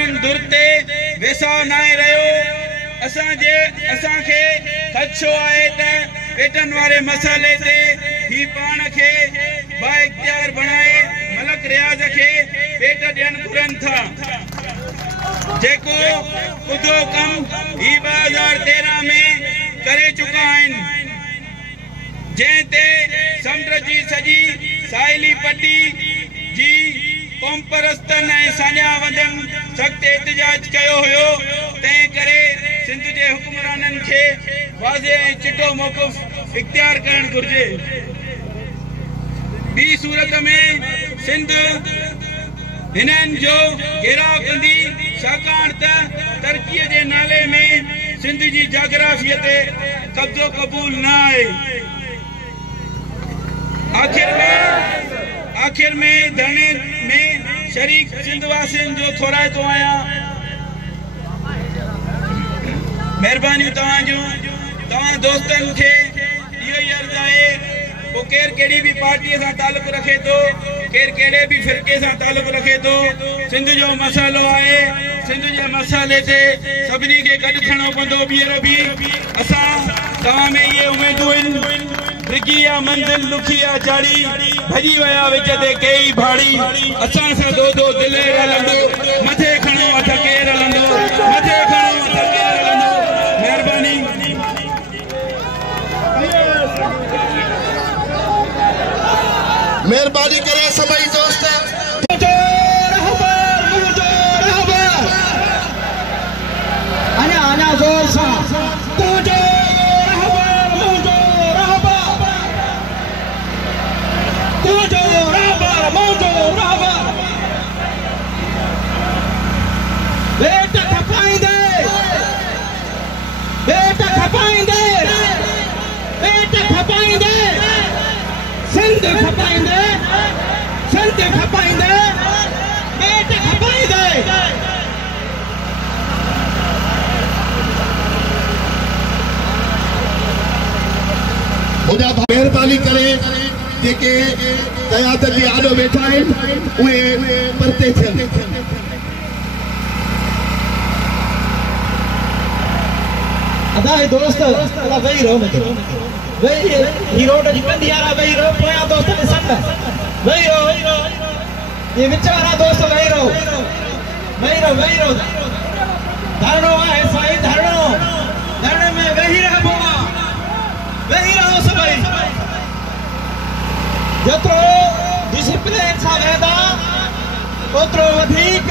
दुरते वेसा नाए रहियो असांखे खदशो आहे त पेटन वारे मसले ते ही पाण खे बाइख्तियार बणाए मलक रियाज़ खे पेट ॾियण घुरनि था जेको ख़ुदो कम ही 2013 में करे चुका आहिनि जंहिं ते समुंड जी सॼी साहिली पटी जी क़ौम परस्तनि ऐं सान्यावंदनि सख़्त एहतजाज कयो हुयो तंहिं करे सिंध जे हुक्मराननि खे वाज़े ऐं चिटो मौक़िफ़ इख्तियार करणु घुर्जे। ॿी सूरत में सिंध हिननि जो घेराव कंदी छाकाणि त तरक़ीअ जे नाले में सिंध जी जाग्राफीअ ते कब्ज़ो क़बूल न आहे। आखिर में धरने में शरीक सिंध वासियुनि जो थोराइतो आहियां। महिरबानी तव्हां दोस्तनि खे इहो ई अर्ज़ु आहे पोइ केरु कहिड़ी बि पार्टीअ सां तालुक़ रखे थो केरु कहिड़े बि फ़िरक़े सां तालुक़ रखे थो सिंध जो मसइलो आहे सिंध जे मसइले ते सभिनी खे गॾु थियणो पवंदो। ॿीहर बि असां तव्हां में इहे उमेदूं आहिनि डिगी या मंज़िल लुखी या चाड़ी भॼी विया विच ते कई भाड़ी असां सां दो दिले हलंदो मथे खणो हथ केरु हलंदो मथे खणो हथ केरु हलंदो। महिरबानी मेहरबानी करे सभई दोस्त अञा ज़ोर सां मेहरबानी करे जेके क़यादत जे आॾो वेठा आहिनि उहे परते थियनि। अदा दोस्त वेही रहो वेही ही रोड जी कंदी वारा वेही रहो पोयां दोस्त ॾिसनि वेही रहो ये विच वारा दोस्त वेही रहो धरणो आहे साईं धरणे में वेही रहिबो आहे वेही रहो सभई जेतिरो डिसिप्लिन सां वेंदा ओतिरो वधीक